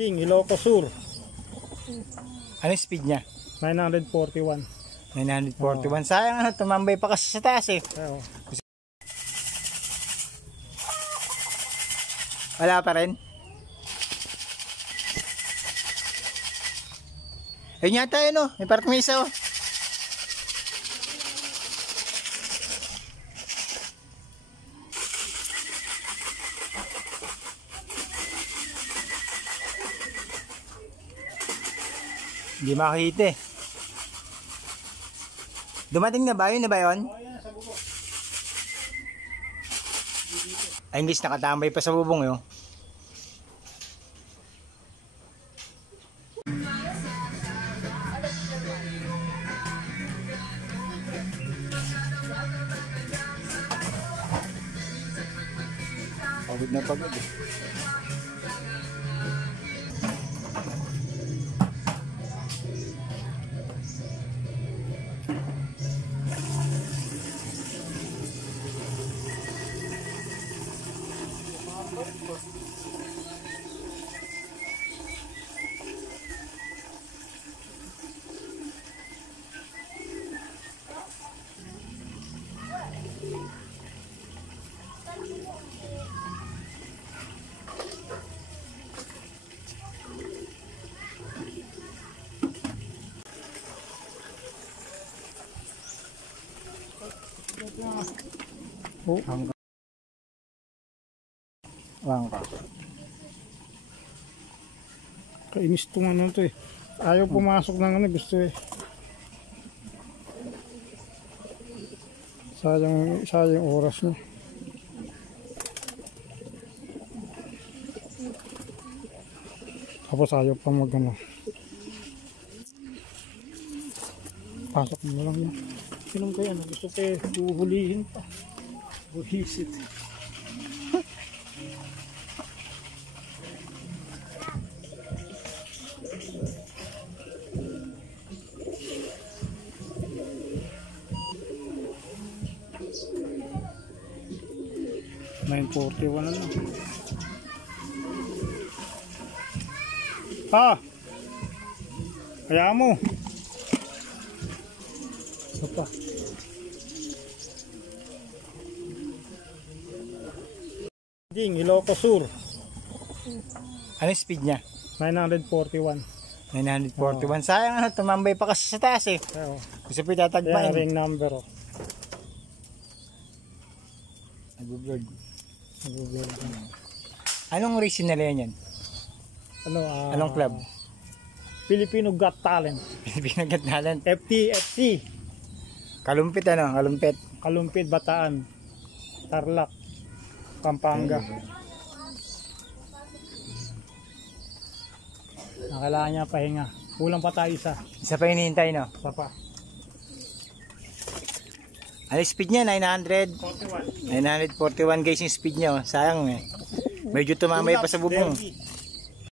Ding, Ilocos Sur. Ano yung speed niya? 941. 941. Sayang ano, tumambay pa kasi sa taas eh. Oo. Wala pa rin. Ayun yata yun oh. May parang may isa oh. Hindi makakita eh. Dumating na ba yun? Na ba yun? Ay, English nakatambay pa sa bubong yun. Pagod na pagod eh. Oh, Wangka. kainis tong ano to eh. Ayaw pumasok ng ano, gusto eh. Sayang oras niya. Tapos ayaw pa mag ano. Pasok mo lang yan. Sinong kaya ano? Gusto kayo huhulihin pa. Buhisit. $9.41 na lang. Ha! Kaya mo. Ito pa. Ding, Ilocos Sur. Ano yung speed niya? 941. 941. Sayang ano, tumambay pa kasi sa taas eh. Oo. Gusto pa itatagpain. Kaya ring number oh. Nag-vlog. Nag-vlog. Anong race nila yan? Ano, Anong club? Filipino Got Talent. Filipino Got Talent. FC. Kalumpit ano? Kalumpit. Kalumpit, Bataan. Tarlac. Pampanga. Kailangan niya pahinga. Kulang pa tayo isa. Isa pa hinihintay no? Isa pa. Ano yung speed niya? 900? 41. 941 guys yung speed niya oh. Sayang eh. Medyo tumambay pa sa bubong.